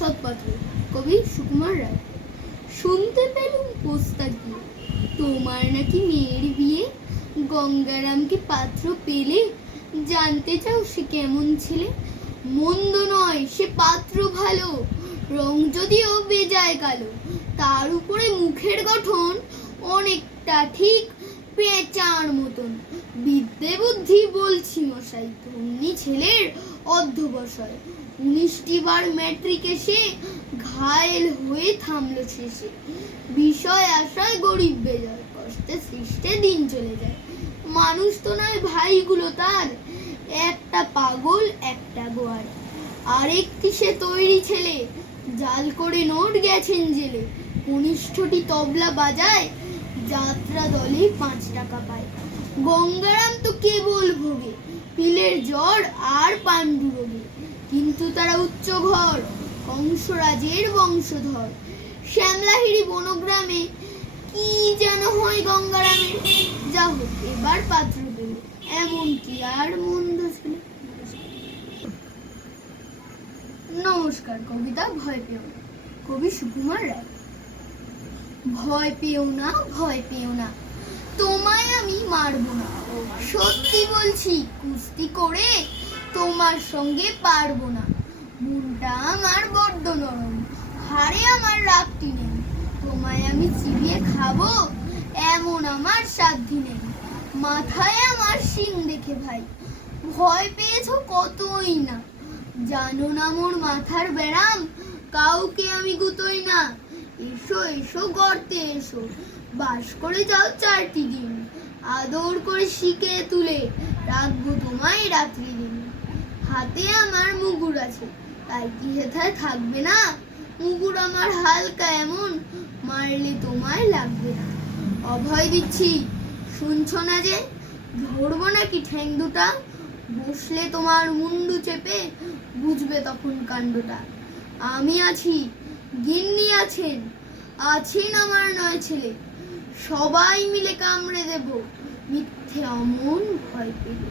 সৎপাত্র কবি সুকুমার রায়। শুনতে পেলুম পোস্তা গিয়ে তোমার নাকি মেয়ের বিয়ে। গঙ্গারামকে পাত্র পেলে জানতে চাও সে কেমন ছেলে। মন্দ নয় সে পাত্র ভালো, রং যদিও বেজায় কালো। তার উপরে মুখের গঠন অনেকটা ঠিক পেঁচার মতন। বিদ্যে বুদ্ধি বলছি মশাই, ধন্যী ছেলের অধ্যবসায়। 19টি বার ম্যাট্রিকে সে ঘায়েল হয়ে থামলো শেষে। বিষয় আশায় গরিব বেজায়, কষ্টে সৃষ্টে দিন চলে যায়। মানুষ তো নয় ভাইগুলো তার, একটা পাগল একটা গোয়ার। আরেকটি সে তৈরি ছেলে, জাল করে নোট গেছেন জেলে। কনিষ্ঠটি তবলা বাজায়, যাত্রা দলে 5 টাকা পায়। গঙ্গারাম তো কেবল ভোগে পিলের জ্বর আর পাণ্ডু রোগে। কিন্তু তারা উচ্চ ঘর, কংসরাজের বংশধর। শ্যামলাহিড়ি বনগ্রামে কি যেন হয় গঙ্গারামের। যা হোক এবার পাত্র পেল, এমন কি আর মন্দ ছিল। নমস্কার। কবিতা ভয় পেও না, কবি সুকুমার রায়। ভয় পেও না, ভয় পেও না, তোমায় আমি মারব না। সত্যি বলছি, কুস্তি করে তোমার সঙ্গে পারবো না। মনটা আমার বড্ড নরম, হাড়ে আমার রাগটি নেই। তোমায় আমি চিবিয়ে খাবো এমন আমার সাধ্যি নেই। মাথায় আমার শিং দেখে ভাই ভয় পেয়েছো কতই না। জানো না মোর মাথার ব্যারাম, কাউকে আমি গুতোই না। এসো এসো গর্তে এসো, বাস করে যাও 4টি দিন। আদর করে শিকে তুলে রাখবো তোমায় রাত্রি দিন। হাতে আমার মুগুর আছে, তাই কি হেথায় থাকবে না। মুগুর আমার হালকা এমন, মারলে তোমায় লাগবে না। অভয় দিচ্ছি, শুনছো না যে, ধরবো নাকি ঠ্যাং দুটা। বসলে তোমার মুন্ডু চেপে বুঝবে তখন কাণ্ডটা। আমি আছি, গিন্নি আছেন, আছেন আমার 9 ছেলে। সবাই মিলে কামড়ে দেব মিথ্যে অমন ভয় পেলে।